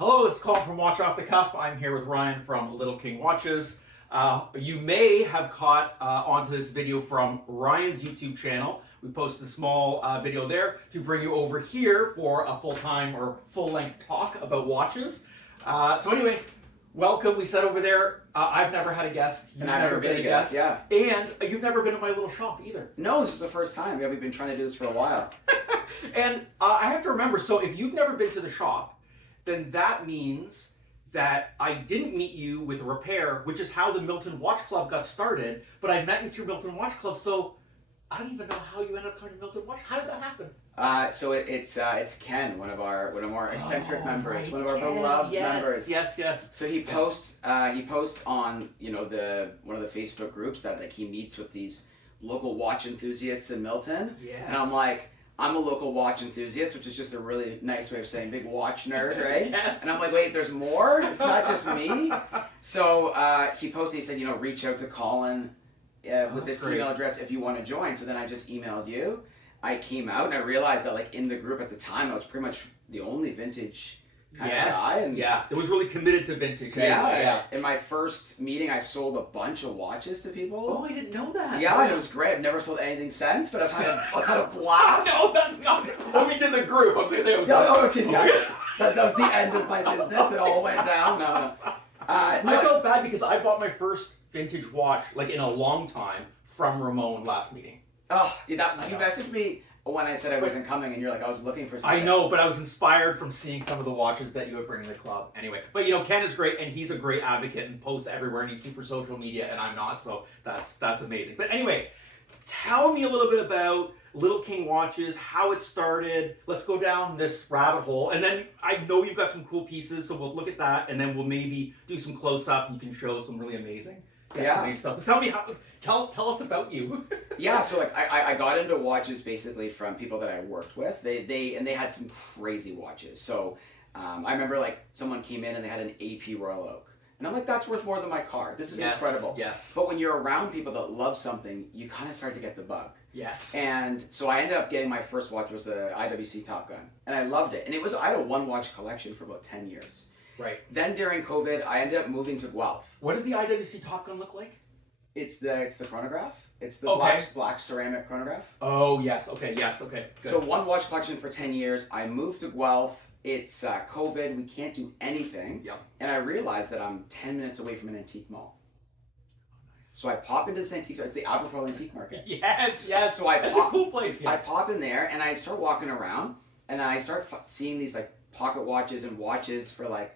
Hello, this is Colin from Watch Off the Cuff. I'm here with Ryan from Little King Watches. You may have caught onto this video from Ryan's YouTube channel. We posted a small video there to bring you over here for a full-time or full-length talk about watches. So anyway, welcome. We said over there, I've never had a guest. You've never been a guest. Yeah. And you've never been in my little shop either. No, this is the first time. Yeah, we've been trying to do this for a while. And I have to remember, so if you've never been to the shop, then that means that I didn't meet you with repair, which is how the Milton Watch Club got started, but I met you through Milton Watch Club, so I don't even know how you ended up coming to Milton Watch. How did that happen? So it's Ken, one of our eccentric members, right, one of our Ken. beloved members. Yes. So he posts on one of the Facebook groups that he meets with these local watch enthusiasts in Milton. Yes. And I'm like, I'm a local watch enthusiast, which is just a really nice way of saying big watch nerd, right? Yes. And I'm like, wait, there's more? It's not just me? So he posted, he said, reach out to Colin with this great. email address if you want to join. So then I just emailed you. I came out and I realized that in the group at the time, I was pretty much the only vintage kind of guy. And it was really committed to vintage. yeah. In my first meeting, I sold a bunch of watches to people. Oh, I didn't know that. Yeah, and it was great. I've never sold anything since, but I've had a blast. No, that's not. When we did the group, I was saying that was. That was the end of my business. It all went down. No. I felt bad because I bought my first vintage watch in a long time from Ramon last meeting. Oh, you messaged me when I said I wasn't coming, and you're like, I was looking for something. I know, but I was inspired from seeing some of the watches that you would bring to the club. Anyway, but Ken is great, and he's a great advocate and posts everywhere, and he's super social media, and I'm not, so that's amazing. But anyway, tell me a little bit about Little King Watches, how it started. Let's go down this rabbit hole, and then I know you've got some cool pieces, so we'll look at that, and then we'll maybe do some close-up, and you can show some really amazing stuff. So tell me tell us about you. Yeah, so I got into watches basically from people that I worked with. They had some crazy watches. So I remember someone came in and they had an AP Royal Oak. And I'm like, that's worth more than my car. This is incredible. Yes. But when you're around people that love something, you kind of start to get the bug. Yes. And so I ended up getting my first watch was a IWC Top Gun. And I loved it. And I had a one watch collection for about 10 years. Right. Then during COVID, I ended up moving to Guelph. What does the IWC Top Gun look like? It's the chronograph. It's the black ceramic chronograph. Oh, yes. Okay. Yes. Okay. Good. So one watch collection for 10 years. I moved to Guelph. It's COVID. We can't do anything. Yep. And I realized that I'm 10 minutes away from an antique mall. So I pop into this antique. It's the Aberfoyle Antique Market. Yes. So that's a cool place. Yeah. I pop in there and I start walking around and I start seeing these pocket watches and watches for $5.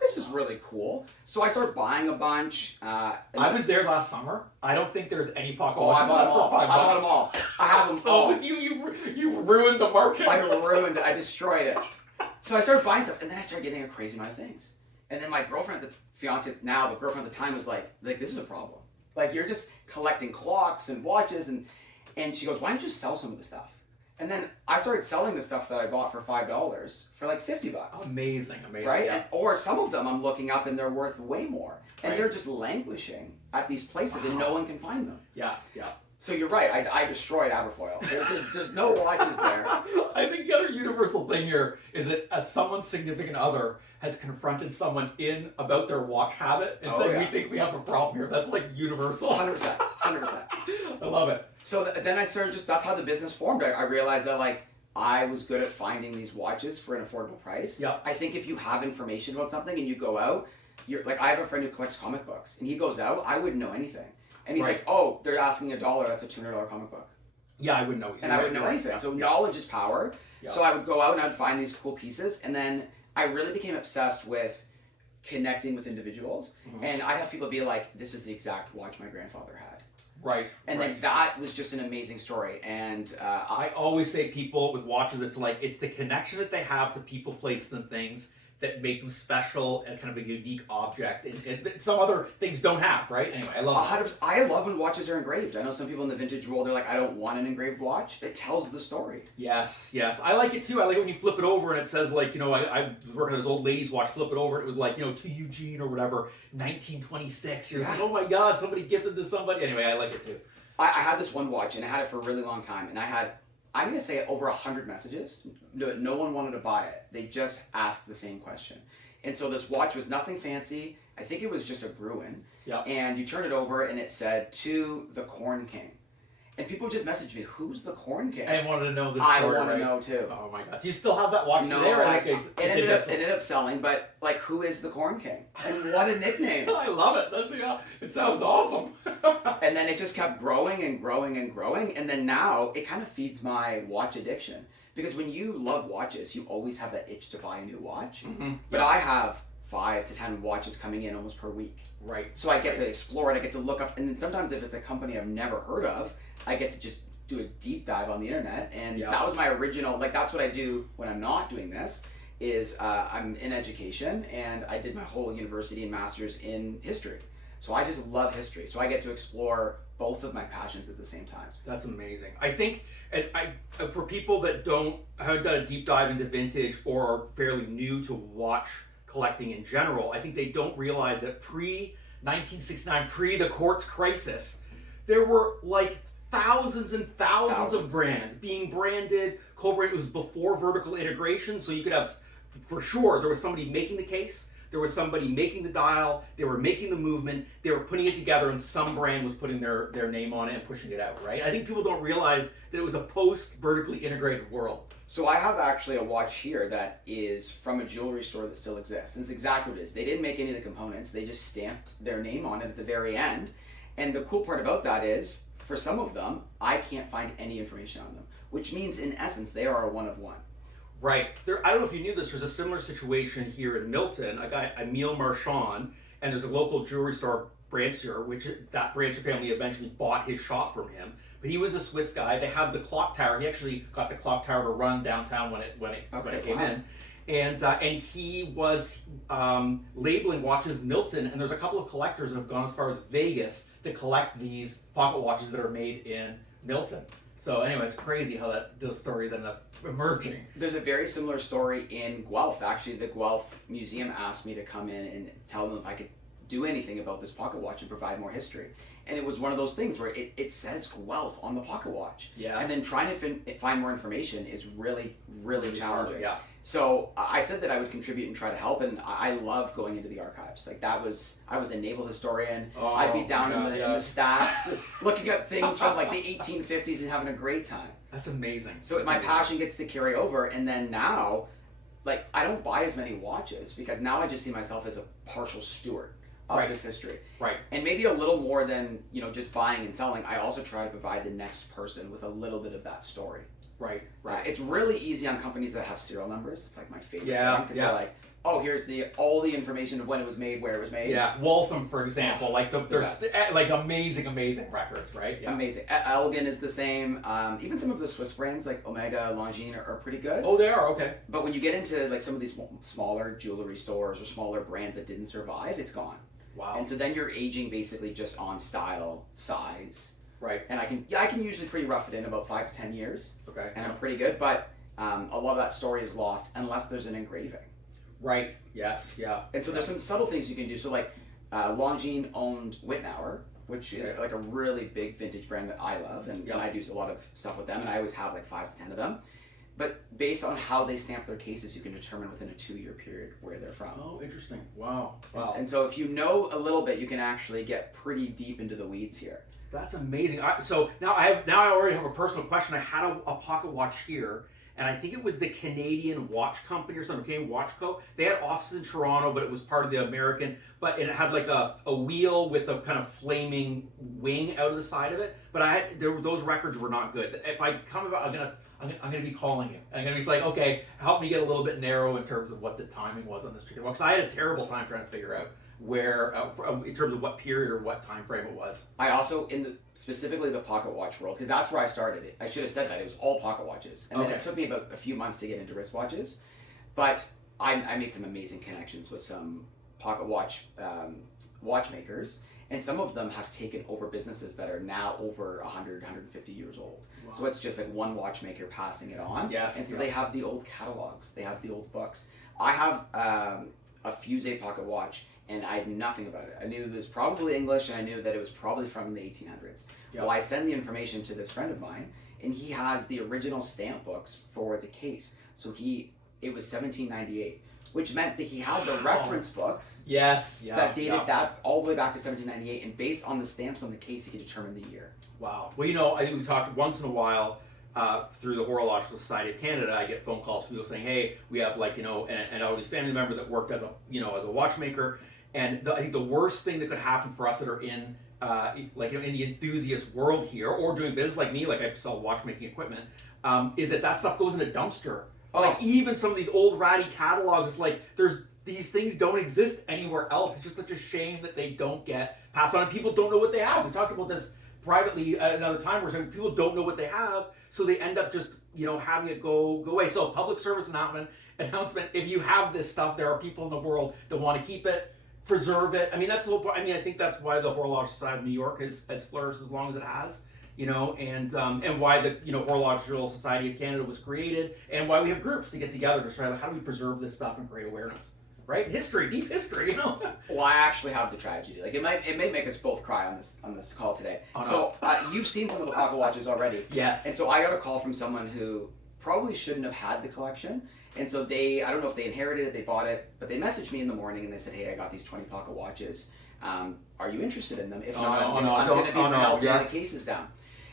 This is really cool. So I started buying a bunch. I was there last summer. I don't think there's any pocket I watches bought them all. for $5. I bought them all. I have them So all. it was you ruined the market. I ruined it. I destroyed it. So I started buying stuff, and then I started getting a crazy amount of things. And then my girlfriend, that's fiance now, but girlfriend at the time was like, this is a problem. You're just collecting clocks and watches, and she goes, why don't you just sell some of the stuff? And then I started selling the stuff that I bought for $5 for $50. Amazing. Right? Yeah. Or some of them I'm looking up and they're worth way more. And they're just languishing at these places and no one can find them. Yeah. So you're right, I destroyed Aberfoyle. There's no watches there. I think the other universal thing here is that someone's significant other has confronted someone about their watch habit and said, we think we have a problem here. That's universal. 100%. I love it. So then I started that's how the business formed. I realized that I was good at finding these watches for an affordable price. Yeah. I think if you have information about something and you go out, I have a friend who collects comic books and he goes out, I wouldn't know anything. And he's like, oh, they're asking $1, that's a $200 comic book. Yeah, I wouldn't know. And I wouldn't know anything. So knowledge is power. Yeah. So I would go out and I'd find these cool pieces. And then I really became obsessed with connecting with individuals. Mm-hmm. And I'd have people be like, this is the exact watch my grandfather had. Right. And then that was just an amazing story. And I always say people with watches, it's the connection that they have to people, places, and things that make them special and kind of a unique object, and some other things don't have, right? Anyway, I love it. I love when watches are engraved. I know some people in the vintage world, they're like, I don't want an engraved watch. It tells the story. Yes. I like it too. I like it when you flip it over and it says I was working on this old lady's watch, flip it over, and it was to Eugene or whatever, 1926. You're like, oh my God, somebody gifted this to somebody. Anyway, I like it too. I had this one watch and I had it for a really long time, and I I'm going to say over 100 messages. No one wanted to buy it. They just asked the same question. And so this watch was nothing fancy. I think it was just a Gruen. Yeah. And you turn it over and it said, to the Corn King. And people just messaged me, who's the Corn King? I wanted to know this story, I want right? to know too. Oh my God. Do you still have that watch No, there? it ended up selling, but like, who is the Corn King? And what a nickname. I love it. It sounds awesome. And then it just kept growing and growing and growing. And then now it kind of feeds my watch addiction. Because when you love watches, you always have that itch to buy a new watch. Mm-hmm. But I have 5 to 10 watches coming in almost per week. Right. So I get to explore it, I get to look up, and then sometimes if it's a company I've never heard of, I get to just do a deep dive on the internet. And that was my original, like that's what I do when I'm not doing this, is I'm in education and I did my whole university and master's in history. So I just love history. So I get to explore both of my passions at the same time. That's amazing. I think, and for people that haven't done a deep dive into vintage or are fairly new to watch collecting in general, I think they don't realize that pre-1969, pre the quartz crisis, there were like thousands and thousands of brands being branded, co-branded. It was before vertical integration, so you could have, for sure, there was somebody making the case, there was somebody making the dial, they were making the movement, they were putting it together, and some brand was putting their name on it and pushing it out, right? I think people don't realize that it was a post-vertically integrated world. So I have actually a watch here that is from a jewelry store that still exists. And it's exactly what it is. They didn't make any of the components, they just stamped their name on it at the very end. And the cool part about that is, for some of them, I can't find any information on them, which means in essence, they are a one of one. Right. I don't know if you knew this, there's a similar situation here in Milton. A guy, Emile Marchand, and there's a local jewelry store branch here, which that branch family eventually bought his shop from him. But he was a Swiss guy. They have the clock tower. He actually got the clock tower to run downtown when it came in. And he was labeling watches Milton, and there's a couple of collectors that have gone as far as Vegas to collect these pocket watches that are made in Milton. So anyway, it's crazy how those stories end up emerging. There's a very similar story in Guelph. Actually, the Guelph Museum asked me to come in and tell them if I could do anything about this pocket watch and provide more history. And it was one of those things where it says Guelph on the pocket watch. Yeah. And then trying to find more information is really, really challenging. Yeah. So I said that I would contribute and try to help, and I love going into the archives. Like I was a naval historian. I'd be down in the stacks, looking up things from like the 1850s and having a great time. That's amazing. So my passion gets to carry over, and then now, like I don't buy as many watches because now I just see myself as a partial steward of this history. Right. And maybe a little more than just buying and selling. I also try to provide the next person with a little bit of that story. Right. It's really easy on companies that have serial numbers. It's like my favorite thing because they're like, oh, here's all the information of when it was made, where it was made. Yeah, Waltham, for example, like there's like amazing records, right? Yeah. Amazing. Elgin is the same. Even some of the Swiss brands like Omega, Longines are pretty good. Oh, they are? Okay. But when you get into like some of these smaller jewelry stores or smaller brands that didn't survive, it's gone. Wow. And so then you're aging basically just on style, size. Right. And I can usually pretty rough it in about 5 to 10 years. Okay. And I'm pretty good, but a lot of that story is lost unless there's an engraving. Right. Yes. Yeah. And so there's some subtle things you can do. So like Longines owned Wittenauer, which is like a really big vintage brand that I love, and I do a lot of stuff with them, and I always have like 5 to 10 of them. But based on how they stamp their cases, you can determine within a 2-year period where they're from. Oh, interesting. Wow. And so if you know a little bit, you can actually get pretty deep into the weeds here. That's amazing. So now I already have a personal question. I had a pocket watch here, and I think it was the Canadian Watch Company or something, Canadian Watch Co. They had offices in Toronto, but it was part of the American. But it had like a wheel with a kind of flaming wing out of the side of it. But those records were not good. If I come about, I'm gonna be calling you. I'm gonna be like, okay, help me get a little bit narrow in terms of what the timing was on this particular one, because I had a terrible time trying to figure out where, in terms of what period or what time frame it was. I also, specifically the pocket watch world, because that's where I started. I should have said that it was all pocket watches, and then it took me about a few months to get into wristwatches. But I made some amazing connections with some pocket watch watchmakers, and some of them have taken over businesses that are now over 100, 150 years old. Wow. So it's just like one watchmaker passing it on. Yes, and so they have the old catalogs, they have the old books. I have a Fusée pocket watch, and I had nothing about it. I knew it was probably English, and I knew that it was probably from the 1800s. Yep. Well, I send the information to this friend of mine, and he has the original stamp books for the case. So it was 1798, which meant that he had the reference books. Yes, yeah. That dated that all the way back to 1798, and based on the stamps on the case, he could determine the year. Wow. Well, I think we talked once in a while through the Horological Society of Canada. I get phone calls from people saying, "Hey, we have an elderly family member that worked as a watchmaker." And I think the worst thing that could happen for us that are in in the enthusiast world here, or doing business like me, like I sell watchmaking equipment, is that stuff goes in a dumpster. Oh. Like even some of these old ratty catalogs, like these things don't exist anywhere else. It's just such a shame that they don't get passed on, and people don't know what they have. We talked about this privately at another time, where some people don't know what they have, so they end up just having it go away. So public service announcement: if you have this stuff, there are people in the world that want to keep it, preserve it. I mean, that's the whole point. I mean, I think that's why the Horological Society of New York has flourished as long as it has. And why the Horological Society of Canada was created, and why we have groups to get together to try, how do we preserve this stuff and create awareness, right? History, deep history, Well, I actually have the tragedy. Like it may make us both cry on this call today. Oh, no. So you've seen some of the pocket watches already. Yes. And so I got a call from someone who probably shouldn't have had the collection. And so I don't know if they inherited it, they bought it, but they messaged me in the morning and they said, "Hey, I got these 20 pocket watches. Are you interested in them? If not, I'm going to be melting the cases down."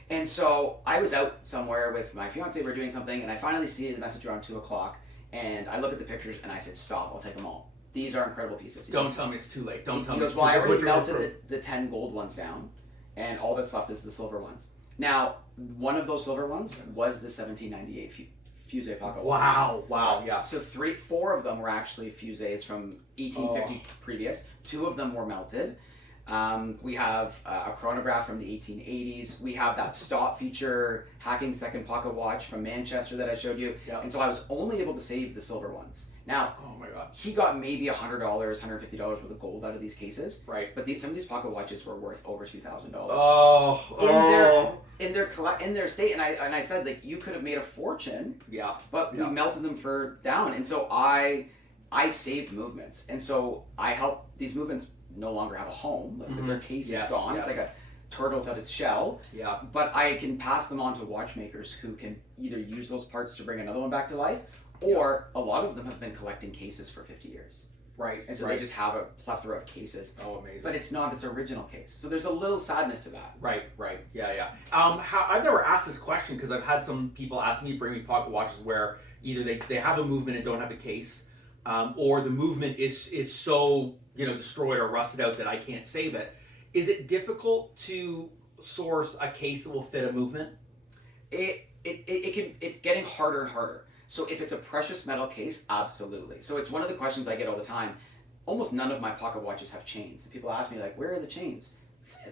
And so I was out somewhere with my fiance, we were doing something, and I finally see the message around 2 o'clock, and I look at the pictures and I said, "Stop, I'll take them all. These are incredible pieces." Don't tell me it's too late. Don't tell me. He goes, "Well, I already melted the 10 gold ones down, and all that's left is the silver ones." Now, one of those silver ones was the 1798 Fuse pocket watch. Wow, yeah. So 4 of them were actually Fuses from 1850 previous. 2 of them were melted. We have a chronograph from the 1880s. We have that stop feature hacking second pocket watch from Manchester that I showed you. Yep. And so I was only able to save the silver ones. Now, oh my God, he got maybe $100, $150 worth of gold out of these cases. Right. But some of these pocket watches were worth over $2,000. In their state, and I said, like, you could have made a fortune. Yeah. But we melted them down, and so I saved movements, and so I helped these movements no longer have a home. Like their case is gone. Yes. It's like a turtle without its shell. Yeah. But I can pass them on to watchmakers who can either use those parts to bring another one back to life, or a lot of them have been collecting cases for 50 years. Right. And so they just have a plethora of cases. Oh, amazing. But it's not its original case. So there's a little sadness to that. Right. Yeah. I've never asked this question because I've had some people ask me to bring me pocket watches where either they have a movement and don't have a case, or the movement is so destroyed or rusted out that I can't save it. Is it difficult to source a case that will fit a movement? It's getting harder and harder. So if it's a precious metal case, absolutely. So it's one of the questions I get all the time. Almost none of my pocket watches have chains. People ask me, like, where are the chains?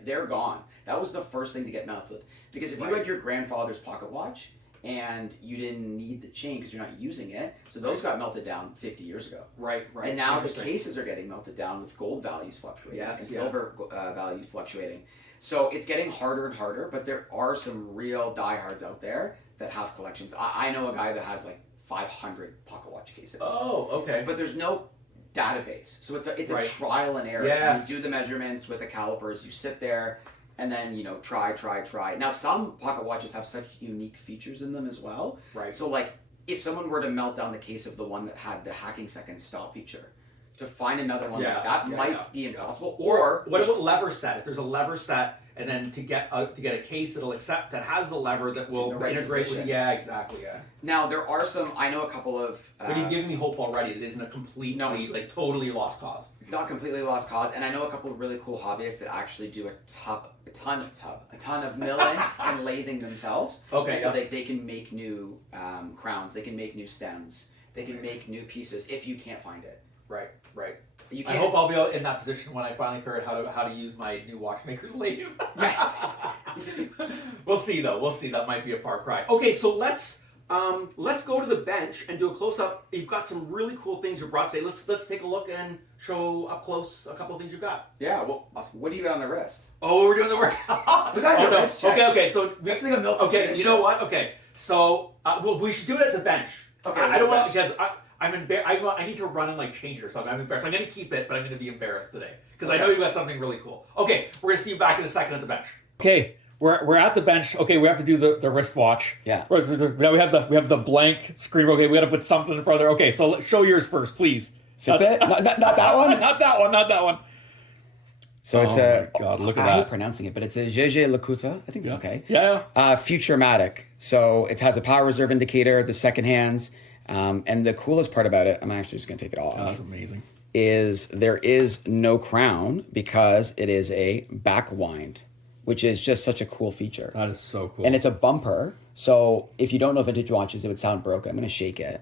They're gone. That was the first thing to get melted. Because if you had your grandfather's pocket watch and you didn't need the chain because you're not using it, so those got melted down 50 years ago. Right. And now the cases are getting melted down with gold values fluctuating and silver values fluctuating. So it's getting harder and harder, but there are some real diehards out there that have collections. I know a guy that has like 500 pocket watch cases. Oh, okay. But there's no database. So it's a trial and error. Yes. You do the measurements with the calipers, you sit there, and then, try. Now, some pocket watches have such unique features in them as well. Right. So, like, if someone were to melt down the case of the one that had the hacking second stop feature, to find another one like that might be impossible. Or what about lever set? If there's a lever set, and then to get a case that'll accept that has the lever that will integrate with. Yeah, exactly. Yeah. Now there are some. I know a couple of. But you've given me hope already. It isn't a complete, totally lost cause. It's not completely lost cause, and I know a couple of really cool hobbyists that actually do a ton of milling and lathing themselves. Okay. And so they can make new crowns. They can make new stems. They can make new pieces if you can't find it. Right. You I hope I'll be in that position when I finally figure out how to use my new watchmaker's lathe. Yes. We'll see though. That might be a far cry. Okay, so let's go to the bench and do a close up. You've got some really cool things you brought today. Let's take a look and show up close a couple of things you've got. Yeah. Well, what do you got on the wrist? Oh, we're doing the work. We got your wrist check. Okay. So that's like a Milton. Okay, you know what? Okay, so we should do it at the bench. Okay. I don't want because I'm embarrassed. I need to run and change or something. I'm embarrassed. I'm going to keep it, but I'm going to be embarrassed today because I know you got something really cool. Okay, we're going to see you back in a second at the bench. Okay, we're at the bench. Okay, we have to do the wristwatch. Yeah. Now we have the blank screen. Okay, we got to put something in front of there. Okay, so show yours first, please. Fitbit? Not that one? Not that one. So it's my God, look at I hate that. pronouncing it, but it's a GG Lakuta. I think it's okay. Yeah. Futuramatic. So it has a power reserve indicator, the second hands, and the coolest part about it, I'm actually just gonna take it off. That's amazing. Is there is no crown because it is a back wind, which is just such a cool feature. That is so cool. And it's a bumper. So if you don't know vintage watches, it would sound broken. I'm gonna shake it.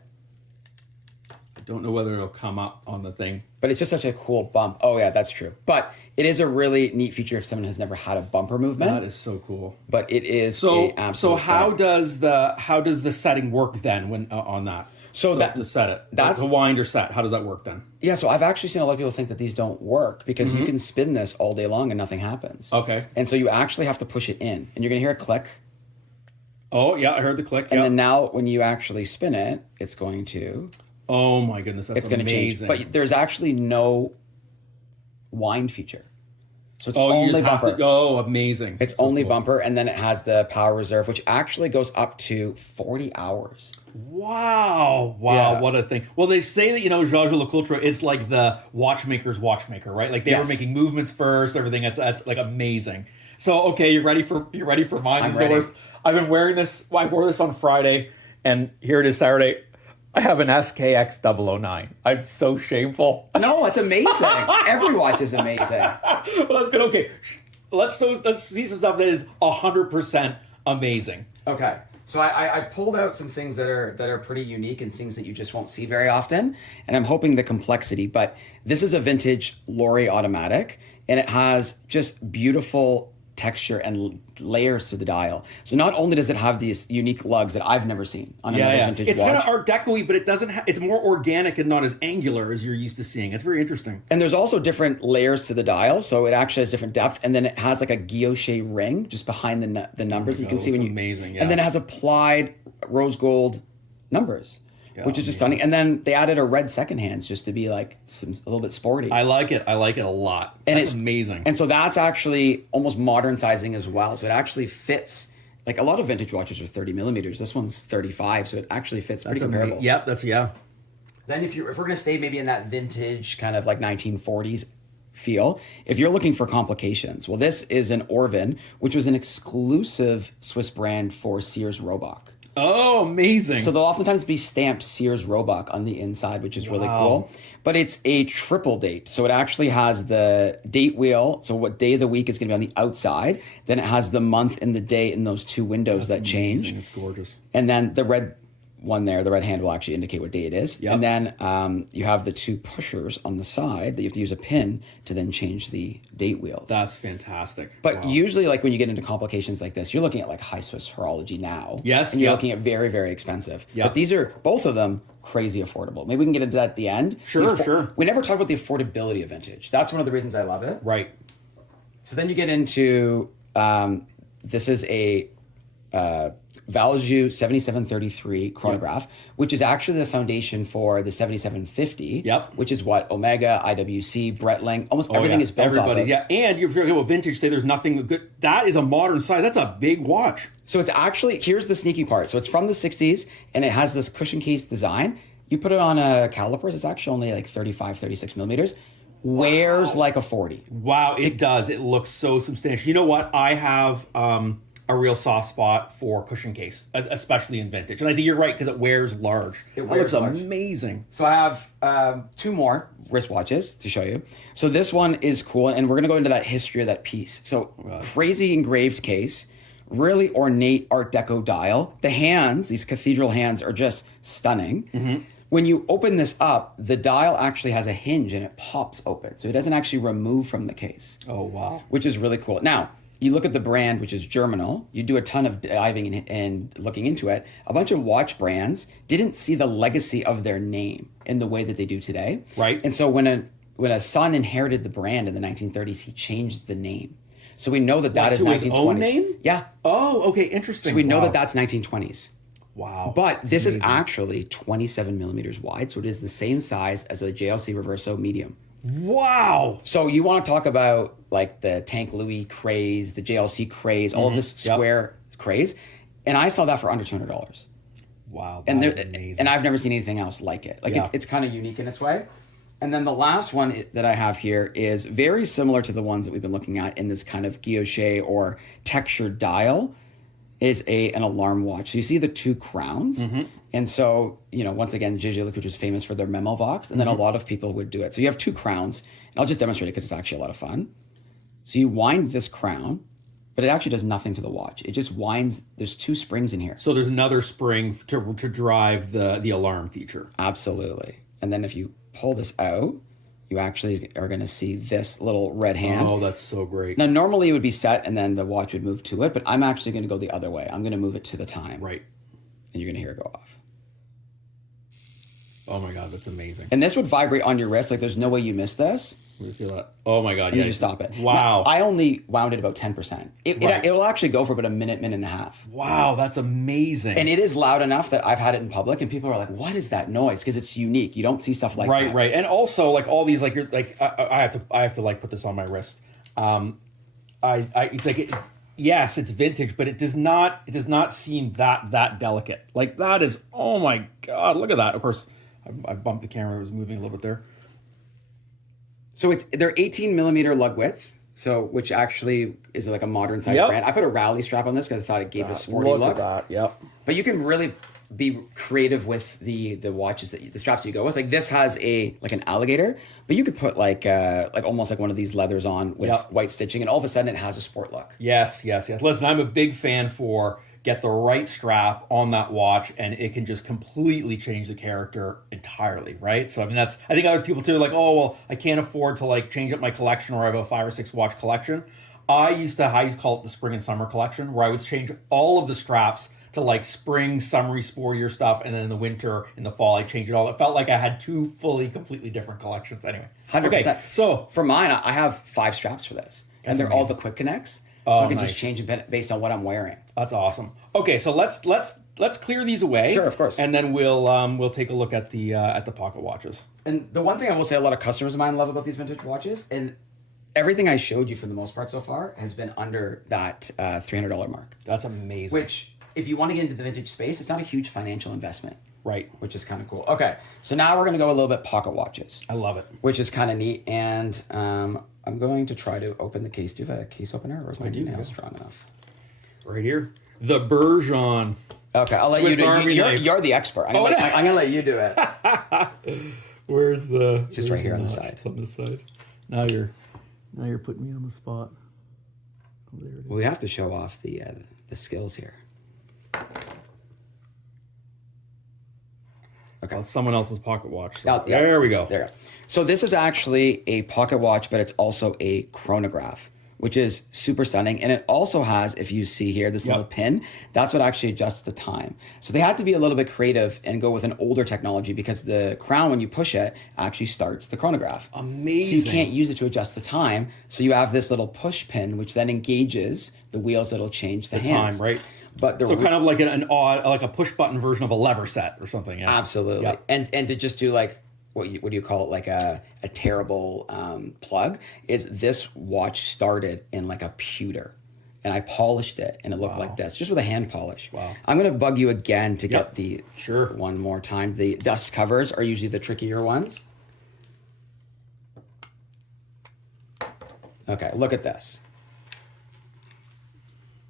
I don't know whether it'll come up on the thing. But it's just such a cool bump. Oh yeah, that's true. But it is a really neat feature if someone has never had a bumper movement. That is so cool. But it is So a absolute how set. does the setting work then when on that? So that- to set it, that's- the wind or set. How does that work then? Yeah, so I've actually seen a lot of people think that these don't work because you can spin this all day long and nothing happens. Okay. And so you actually have to push it in. And you're gonna hear a click. Oh yeah, I heard the click. And Yeah. then now when you actually spin it, it's going to Oh my goodness, that's going to change. amazing. But there's actually no wind feature. So it's you only just have bumper. to. Oh, amazing! It's So only cool. bumper, and then it has the power reserve, which actually goes up to 40 hours. Wow! Yeah. What a thing. Well, they say that Jaja LeCoultre is like the watchmaker's watchmaker, right? Like they were Yes. making movements first, everything. That's like amazing. So okay, you're ready for mine. This is ready. the worst. I've been wearing this. I wore this on Friday, and here it is Saturday. I have an SKX 009. I'm so shameful. No, it's amazing. Every watch is amazing. Well, that's good. Okay, let's see some stuff that is 100% amazing. Okay. So I pulled out some things that are pretty unique and things that you just won't see very often. And I'm hoping the complexity, but this is a vintage Lori automatic and it has just beautiful texture and layers to the dial. So not only does it have these unique lugs that I've never seen on another vintage It's watch. kind of Art Deco-y, but it doesn't. It's more organic and not as angular as you're used to seeing. It's very interesting. And there's also different layers to the dial, so it actually has different depth. And then it has like a guilloche ring just behind the numbers. You can see when you amazing. Yeah. And then it has applied rose gold numbers, which is just amazing. stunning. And then they added a red second hands just to be like a little bit sporty. I like it. I like it a lot. And That's it's amazing. And so that's actually almost modern sizing as well. So it actually fits. Like a lot of vintage watches are 30 millimeters. This one's 35, so it actually fits pretty comparable. Yep. Then if we're gonna stay maybe in that vintage kind of like 1940s feel, if you're looking for complications, well, this is an Orvin, which was an exclusive Swiss brand for Sears Roebuck. Oh, amazing. So they'll oftentimes be stamped Sears Roebuck on the inside, which is really Wow. cool. But it's a triple date. So it actually has the date wheel. So what day of the week is going to be on the outside. Then it has the month and the day in those two windows that change. It's gorgeous. And then the red one there, the red hand will actually indicate what day it is. Yep. And then you have the two pushers on the side that you have to use a pin to then change the date wheels. That's fantastic. But Wow. usually, like when you get into complications like this, you're looking at like high Swiss horology now. Yes, And you're yep. looking at very, very expensive. Yep. But these are, both of them, crazy affordable. Maybe we can get into that at the end. Sure, sure. We never talk about the affordability of vintage. That's one of the reasons I love it. Right. So then you get into, this is a Valjoux 7733 chronograph, which is actually the foundation for the 7750, Yep. which is what Omega, IWC, Breitling, almost everything is built off of. Yeah, and you're talking about vintage. Say there's nothing good. That is a modern size. That's a big watch. So it's actually, here's the sneaky part. So it's from the 60s and it has this cushion case design. You put it on a calipers, it's actually only like 35, 36 millimeters. Wears like a 40. Wow, it does. It looks so substantial. You know what? I have a real soft spot for cushion case, especially in vintage. And I think you're right because it wears large. It That wears looks large. amazing. So I have two more wristwatches to show you. So this one is cool, and we're gonna go into that history of that piece. So crazy engraved case, really ornate Art Deco dial. The hands, these cathedral hands, are just stunning. Mm-hmm. When you open this up, the dial actually has a hinge and it pops open. So it doesn't actually remove from the case. Oh, wow. Which is really cool. Now, you look at the brand, which is Germinal. You do a ton of diving and looking into it. A bunch of watch brands didn't see the legacy of their name in the way that they do today. Right. And so when a son inherited the brand in the 1930s, he changed the name. So we know that that is to his 1920s. own name? Yeah. Oh, okay, interesting. So we know Wow. that that's 1920s. Wow. But this is amazing. actually 27 millimeters wide. So it is the same size as a JLC Reverso medium. Wow. So you want to talk about like the Tank Louis craze, the JLC craze, all of this square craze, and I saw that for under $200. Wow, And that's amazing. and I've never seen anything else like it. Like it's kind of unique in its way. And then the last one that I have here is very similar to the ones that we've been looking at in this kind of guilloche or textured dial. Is an alarm watch. So you see the two crowns. And so, once again, Jakob is famous for their memo vox, and then a lot of people would do it. So you have two crowns, and I'll just demonstrate it because it's actually a lot of fun. So you wind this crown, but it actually does nothing to the watch. It just winds, there's two springs in here. So there's another spring to drive the alarm feature. Absolutely. And then if you pull this out, you actually are going to see this little red hand. Oh, that's so great. Now, normally it would be set and then the watch would move to it, but I'm actually going to go the other way. I'm going to move it to the time. Right. And you're going to hear it go off. Oh my God, that's amazing. And this would vibrate on your wrist. Like there's no way you miss this. We feel that. Oh my God, And you just stop it. Wow. Now, I only wound it about 10%. It'll actually go for about a minute and a half. Wow, that's amazing. And it is loud enough that I've had it in public and people are like, what is that noise? Because it's unique. You don't see stuff like that. Right. And also like all these, like you're like, I have to like put this on my wrist. It's like, yes, it's vintage, but it does not seem that delicate. Like that is, oh my God, look at that. Of course, I bumped the camera. It was moving a little bit there. So they're 18 millimeter lug width, which actually is like a modern size brand. I put a rally strap on this because I thought it gave it a sporty look. At that. Yep. But you can really be creative with the watches the straps that you go with. Like this has an alligator, but you could put like almost like one of these leathers on with white stitching, and all of a sudden it has a sport look. Yes. Listen, I'm a big fan for get the right strap on that watch and it can just completely change the character entirely, right? So I mean I think other people too are like, oh well, I can't afford to like change up my collection, or I have a 5 or 6 watch collection. I used to call it the spring and summer collection, where I would change all of the straps to like spring, summery, sportier stuff, and then in the winter, in the fall, I changed it all. It felt like I had two completely different collections. Anyway, 100%. Okay, so for mine, I have 5 straps for this, and they're all the quick connects. So I can just change it based on what I'm wearing. That's awesome. Okay, so let's clear these away. Sure, of course. And then we'll take a look at the pocket watches. And the one thing I will say, a lot of customers of mine love about these vintage watches, and everything I showed you for the most part so far has been under that $300 mark. That's amazing. Which, if you want to get into the vintage space, it's not a huge financial investment. Right. Which is kind of cool. Okay, so now we're going to go a little bit pocket watches. I love it. Which is kind of neat, and I'm going to try to open the case. Do you have a case opener, or is my nail strong enough? Right here. The Bergeron. Okay, I'll let you do it. You're the expert. I'm going to let you do it. Where's the... Just right here on the side. It's on this side. Now you're putting me on the spot. Oh, there it is. Well, we have to show off the skills here. Okay. Well, someone else's pocket watch. So yeah. There we go. There you go. So this is actually a pocket watch, but it's also a chronograph, which is super stunning. And it also has, if you see here, this little pin, that's what actually adjusts the time. So they had to be a little bit creative and go with an older technology, because the crown, when you push it, actually starts the chronograph. Amazing. So you can't use it to adjust the time. So you have this little push pin, which then engages the wheels that'll change the hands. time, right? But so kind of like an odd, like a push button version of a lever set or something. Yeah. Absolutely. Yep. And to just do like, what do you call it? Like a terrible plug, is this watch started in like a pewter, and I polished it and it looked like this, just with a hand polish. Wow. I'm going to bug you again to get the, sure, one more time. The dust covers are usually the trickier ones. Okay. Look at this.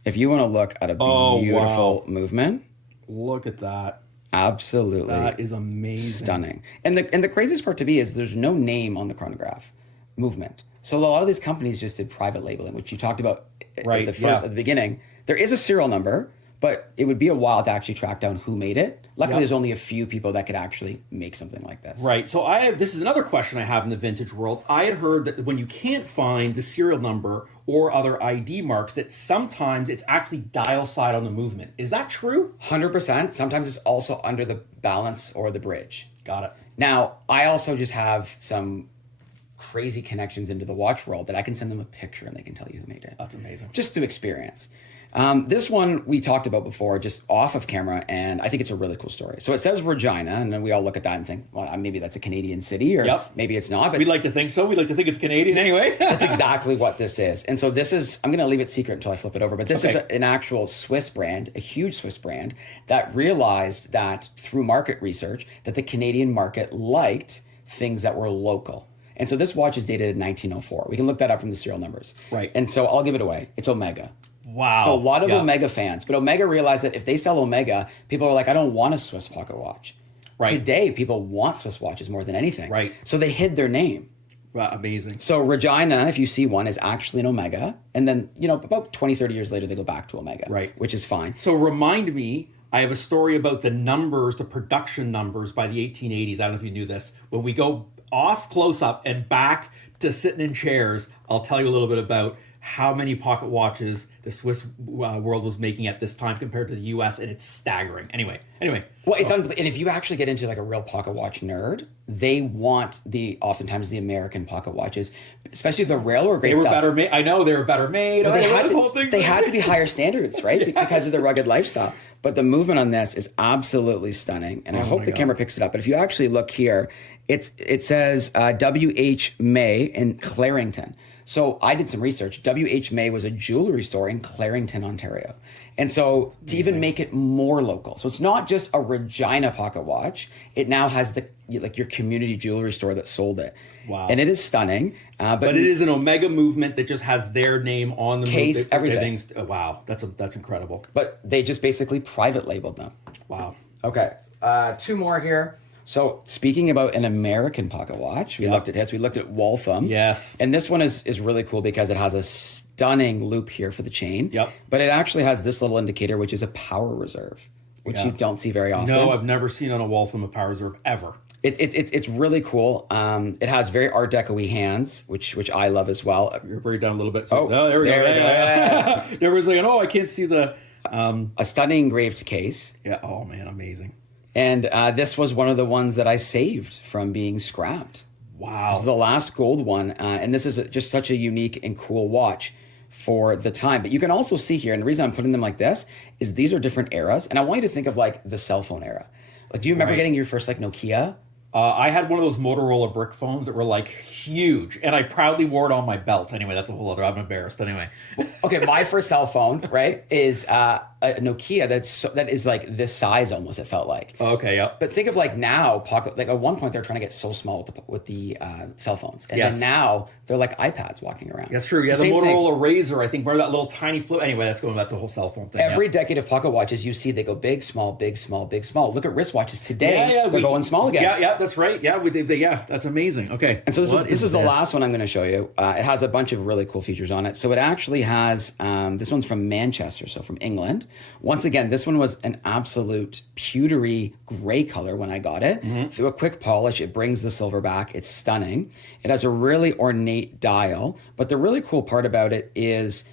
If you want to look at a beautiful movement, look at that. Absolutely. That is amazing. Stunning. And the craziest part to me is there's no name on the chronograph movement. So a lot of these companies just did private labeling, which you talked about at the beginning. There is a serial number, but it would be a while to actually track down who made it. Luckily, there's only a few people that could actually make something like this. Right. So this is another question I have in the vintage world. I had heard that when you can't find the serial number or other ID marks, that sometimes it's actually dial side on the movement. Is that true? 100%. Sometimes it's also under the balance or the bridge. Got it. Now, I also just have some crazy connections into the watch world that I can send them a picture and they can tell you who made it. That's amazing. Just through experience. This one we talked about before, just off of camera, and I think it's a really cool story. So it says Regina, and then we all look at that and think, well, maybe that's a Canadian city, or maybe it's not. But we'd like to think so. We'd like to think it's Canadian anyway. That's exactly what this is. And so this is, I'm going to leave it secret until I flip it over, but this is an actual Swiss brand, a huge Swiss brand, that realized that through market research that the Canadian market liked things that were local. And so this watch is dated in 1904. We can look that up from the serial numbers. Right. And so I'll give it away. It's Omega. Wow. So a lot of Omega fans, but Omega realized that if they sell Omega, people are like, I don't want a Swiss pocket watch. Right. Today, people want Swiss watches more than anything. Right. So they hid their name. Wow, amazing. So Regina, if you see one, is actually an Omega. And then, about 20, 30 years later, they go back to Omega. Right. Which is fine. So remind me, I have a story about the numbers, the production numbers by the 1880s. I don't know if you knew this. When we go off close up and back to sitting in chairs, I'll tell you a little bit about how many pocket watches the Swiss world was making at this time compared to the US, and it's staggering. Anyway. Well, it's and if you actually get into like a real pocket watch nerd, they want oftentimes the American pocket watches, especially the railway grade stuff. They were better made. I know they were better made. Well, they had to be higher standards, right? Yes. Because of the rugged lifestyle. But the movement on this is absolutely stunning, and I hope the camera picks it up. But if you actually look here, it says W.H. May in Clarington. So I did some research. W.H. May was a jewelry store in Clarington, Ontario. And so to even make it more local. So it's not just a Regina pocket watch. It now has your community jewelry store that sold it. Wow. And it is stunning. But it is an Omega movement that just has their name on the case, everything. Wow, that's incredible. But they just basically private labeled them. Wow. Okay, 2 more here. So speaking about an American pocket watch, we looked at his. We looked at Waltham. Yes. And this one is really cool because it has a stunning loop here for the chain. Yep. But it actually has this little indicator, which is a power reserve, which you don't see very often. No, I've never seen on a Waltham a power reserve ever. It's really cool. It has very Art Deco-y hands, which I love as well. You're bring it down a little bit. So, there we go. Yeah. Everyone's like, I can't see the... a stunning engraved case. Yeah. Oh, man, amazing. And this was one of the ones that I saved from being scrapped. Wow. This is the last gold one. And this is just such a unique and cool watch for the time. But you can also see here, and the reason I'm putting them like this is these are different eras. And I want you to think of like the cell phone era. Like, do you remember getting your first like Nokia? I had one of those Motorola brick phones that were like huge, and I proudly wore it on my belt. Anyway, that's a whole other. I'm embarrassed. Anyway. Okay, my first cell phone, right, is a Nokia that is like this size almost. It felt like. Okay, yeah. But think of like now, pocket. Like at one point, they were trying to get so small with the cell phones, and then now they're like iPads walking around. That's true. Yeah, the Motorola Razr. I think where that little tiny flip. Anyway, that's a whole cell phone thing. Every decade of pocket watches, you see they go big, small, big, small, big, small. Look at wristwatches today. They're going small again. Yeah, that's right. Yeah, that's amazing. Okay. And so this is the last one I'm going to show you. It has a bunch of really cool features on it. So it actually has, this one's from Manchester, so from England. Once again, this one was an absolute pewtery gray color when I got it. Mm-hmm. Through a quick polish, it brings the silver back. It's stunning. It has a really ornate dial. But the really cool part about it is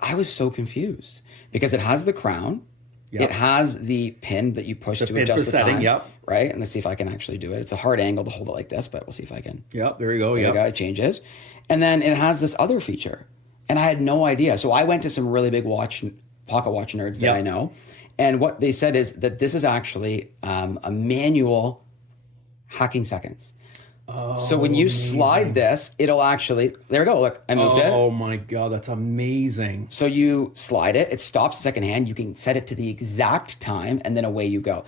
I was so confused because it has the crown. Yep. It has the pin that you push to adjust the setting, time. Yep. Right? And let's see if I can actually do it. It's a hard angle to hold it like this, but we'll see if I can. Yep, there you go. There you go. It changes. And then it has this other feature. And I had no idea. So I went to some really big pocket watch nerds that I know. And what they said is that this is actually a manual hacking seconds. Oh, so when you slide this, it'll actually, there we go, look, I moved it. Oh my God, that's amazing. So you slide it, it stops secondhand, you can set it to the exact time, and then away you go.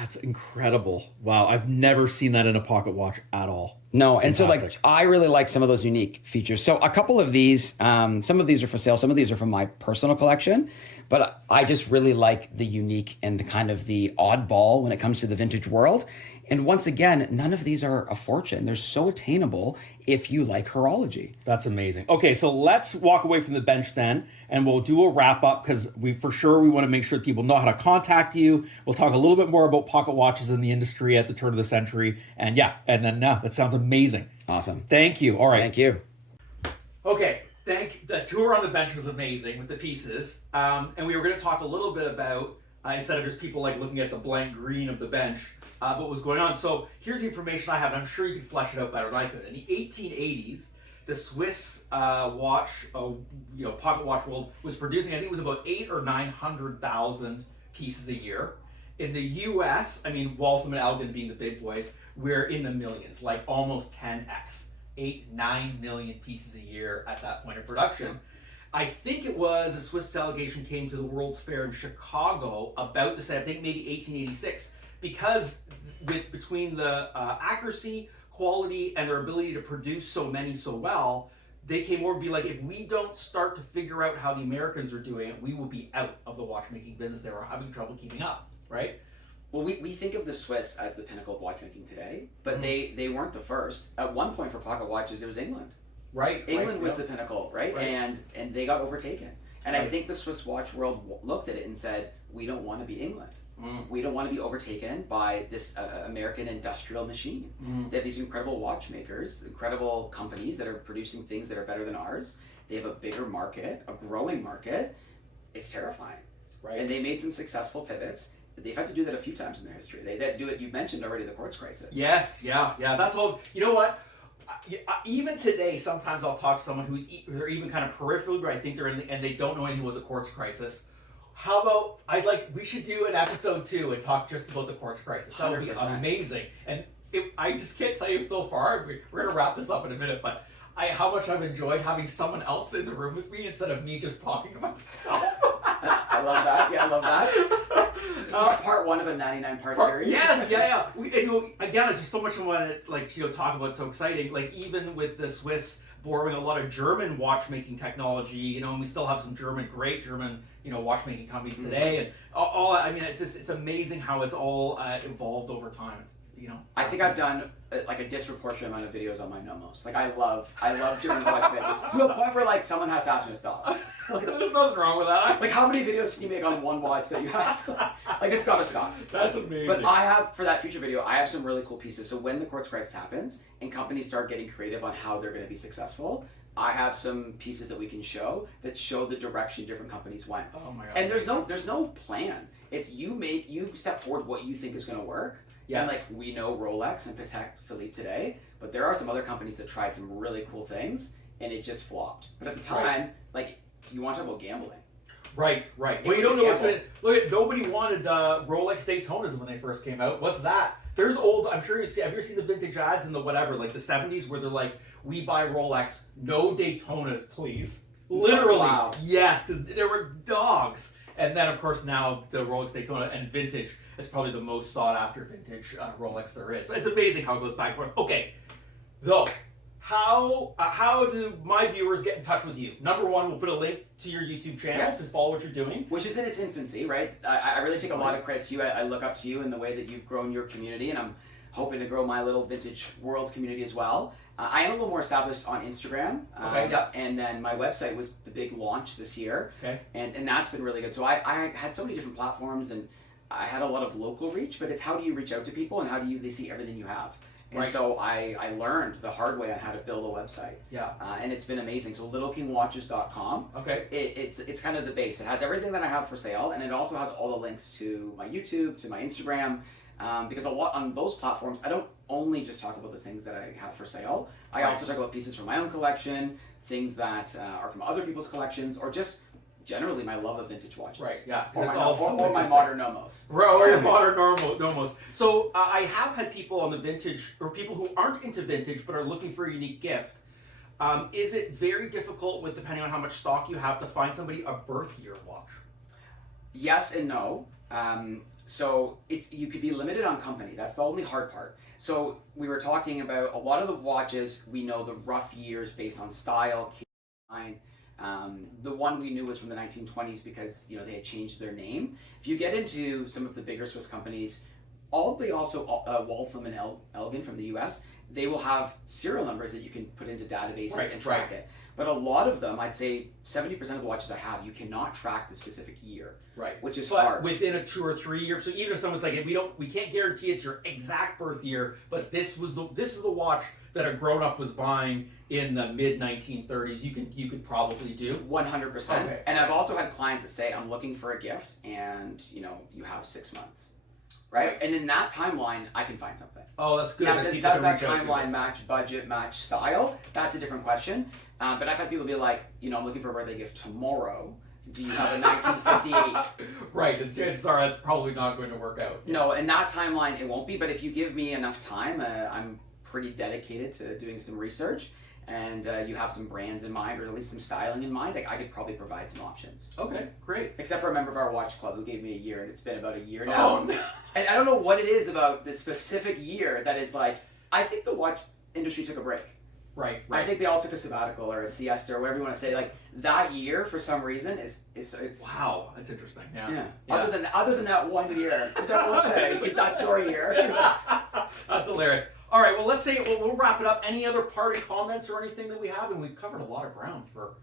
That's incredible. Wow, I've never seen that in a pocket watch at all. No, fantastic. And so like I really like some of those unique features. So a couple of these, some of these are for sale, some of these are from my personal collection, but I just really like the unique and the kind of the oddball when it comes to the vintage world. And once again, none of these are a fortune. They're so attainable if you like horology. That's amazing. Okay, so let's walk away from the bench then, and we'll do a wrap up because we want to make sure that people know how to contact you. We'll talk a little bit more about pocket watches in the industry at the turn of the century. And that sounds amazing. Awesome. Thank you. All right. Thank you. Okay. The tour on the bench was amazing with the pieces. And we were going to talk a little bit about, instead of just people like looking at the blank green of the bench, what was going on. So here's the information I have, and I'm sure you can flesh it out better than I could. In the 1880s, the Swiss watch, pocket watch world was producing, I think it was about 800,000 or 900,000 pieces a year. In the U.S., I mean, Waltham and Elgin being the big boys, we're in the millions, like almost 10x, 9 million pieces a year at that point of production. I think it was a Swiss delegation came to the World's Fair in Chicago about the same, I think maybe 1886, because between the accuracy, quality, and their ability to produce so many so well, they came over to be like, if we don't start to figure out how the Americans are doing it, we will be out of the watchmaking business. They were having trouble keeping up, right? Well, we think of the Swiss as the pinnacle of watchmaking today, but they weren't the first. At one point for pocket watches, it was England. Right. England was the pinnacle, right? And they got overtaken. And I think the Swiss watch world looked at it and said, we don't want to be England. We don't want to be overtaken by this American industrial machine. They have these incredible watchmakers, incredible companies that are producing things that are better than ours. They have a bigger market, a growing market. It's terrifying. Right. And they made some successful pivots. They've had to do that a few times in their history. They had to do it, you mentioned already, the quartz crisis. Yes, yeah. That's all. You know what? Even today, sometimes I'll talk to someone they're even kind of peripherally, but I think they're and they don't know anything about the quartz crisis. How about we should do an episode 2 and talk just about the quartz crisis. That would be 100%. Amazing. And I just can't tell you so far. We're gonna wrap this up in a minute, but how much I've enjoyed having someone else in the room with me instead of me just talking to myself. I love that. Yeah, I love that. Part 1 of a 99-part series. Yes, yeah. Again, it's just so much I want to talk about. So exciting. Like even with the Swiss borrowing a lot of German watchmaking technology, and we still have some great German, watchmaking companies today, and all. I mean, it's amazing how it's all evolved over time. I think I've done like a disproportionate amount of videos on my Nomos. Like I love German watchmaking to a point where someone has to ask me to stop. There's nothing wrong with that. Like how many videos can you make on one watch that you have? It's got to stop. That's amazing. But I have, for that future video, I have some really cool pieces. So when the quartz crisis happens and companies start getting creative on how they're going to be successful, I have some pieces that we can show that show the direction different companies went. Oh my God. And there's no plan. It's you step forward what you think is going to work. Yes. And we know Rolex and Patek Philippe today, but there are some other companies that tried some really cool things and it just flopped. But at the time, you want to talk about gambling. Right. Well, you don't know what's going to... Look, nobody wanted Rolex Daytonas when they first came out. What's that? There's old... I'm sure have you ever seen the vintage ads in the whatever, like the 70s, where they're like, we buy Rolex, no Daytonas, please. Literally. Wow. Yes, because there were dogs. And then, of course, now the Rolex Daytona and vintage, it's probably the most sought after vintage Rolex there is. It's amazing how it goes back and forth. Okay, though, how do my viewers get in touch with you? Number one, we'll put a link to your YouTube channel to follow what you're doing. Which is in its infancy, right? I really take a lot of credit to you. I look up to you in the way that you've grown your community, and I'm hoping to grow my little vintage world community as well. I am a little more established on Instagram. And then my website was the big launch this year. Okay. And that's been really good. So I had so many different platforms, and I had a lot of local reach, but it's how do you reach out to people and how do they see everything you have? And so I learned the hard way on how to build a website. Yeah. And it's been amazing. So littlekingwatches.com. Okay. It's kind of the base. It has everything that I have for sale, and it also has all the links to my YouTube, to my Instagram, because a lot on those platforms, I don't only just talk about the things that I have for sale. I also talk about pieces from my own collection, things that are from other people's collections, or just generally my love of vintage watches. Right, yeah. Or my modern Nomos. Or your modern Nomos. So I have had people on the vintage, or people who aren't into vintage but are looking for a unique gift. Is it very difficult, depending on how much stock you have, to find somebody a birth year watch? Yes and no. So you could be limited on company. That's the only hard part. So we were talking about a lot of the watches, we know the rough years based on style, design. The one we knew was from the 1920s because they had changed their name. If you get into some of the bigger Swiss companies, Waltham and Elgin from the US, they will have serial numbers that you can put into databases and track it. But a lot of them, I'd say 70% of the watches I have, you cannot track the specific year. Right. Which is hard. Within a 2 or 3 year. So even if someone's like, we can't guarantee it's your exact birth year, but this is the watch that a grown up was buying in the mid 1930s. You could probably do 100%. And I've also had clients that say, I'm looking for a gift, and you have 6 months. right? And in that timeline, I can find something. Oh, that's good. Now, does that timeline match budget, match style? That's a different question. But I've had people be like, you know, I'm looking for a birthday gift tomorrow. Do you have a 1958? Right, the chances are that's probably not going to work out. No, in that timeline, it won't be. But if you give me enough time, I'm pretty dedicated to doing some research, and you have some brands in mind, or at least some styling in mind, I could probably provide some options. Okay, great. Except for a member of our watch club who gave me a year, and it's been about a year now. Oh, no. And I don't know what it is about the specific year that is like, I think the watch industry took a break. Right. I think they all took a sabbatical or a siesta or whatever you want to say. Like that year, for some reason, it's wow, that's interesting. Yeah. Other than that 1 year, which I won't say because that's story year. That's hilarious. All right, well, let's say we'll wrap it up. Any other party comments or anything that we have? And we've covered a lot of ground for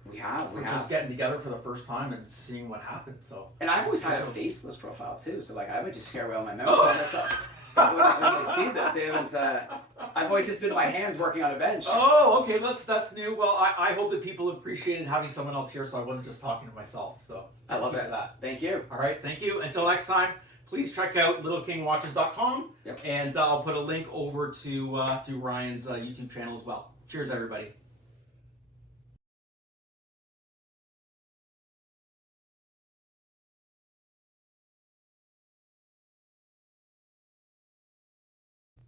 just getting together for the first time and seeing what happened. So. And I've always had a faceless profile too, so like I would just scare away all my members by myself. When they see this, they haven't. I've always just been my hands working on a bench. Oh, okay, that's new. Well, I hope that people appreciated having someone else here, so I wasn't just talking to myself. So I love it. That. Thank you. All right, thank you. Until next time, please check out littlekingwatches.com, and I'll put a link over to Ryan's YouTube channel as well. Cheers, everybody.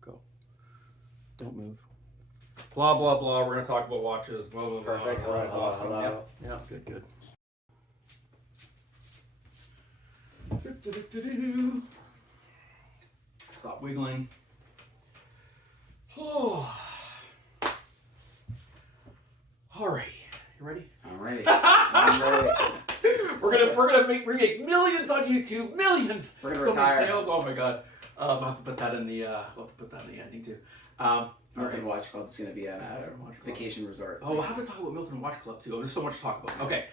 Go. Don't move. Blah, blah, blah. We're going to talk about watches. Blah, blah, blah. Perfect. All right, awesome. Hello. Yeah, good. Stop wiggling. Oh. Alrighty. You ready? I'm ready. I'm ready. We're gonna make millions on YouTube. Millions. We're gonna retire. Sales. Oh my god. We'll have to put that in the ending too. Milton Watch Club is going to be a vacation resort. Oh, we'll have to talk about Milton Watch Club too. There's so much to talk about. Okay.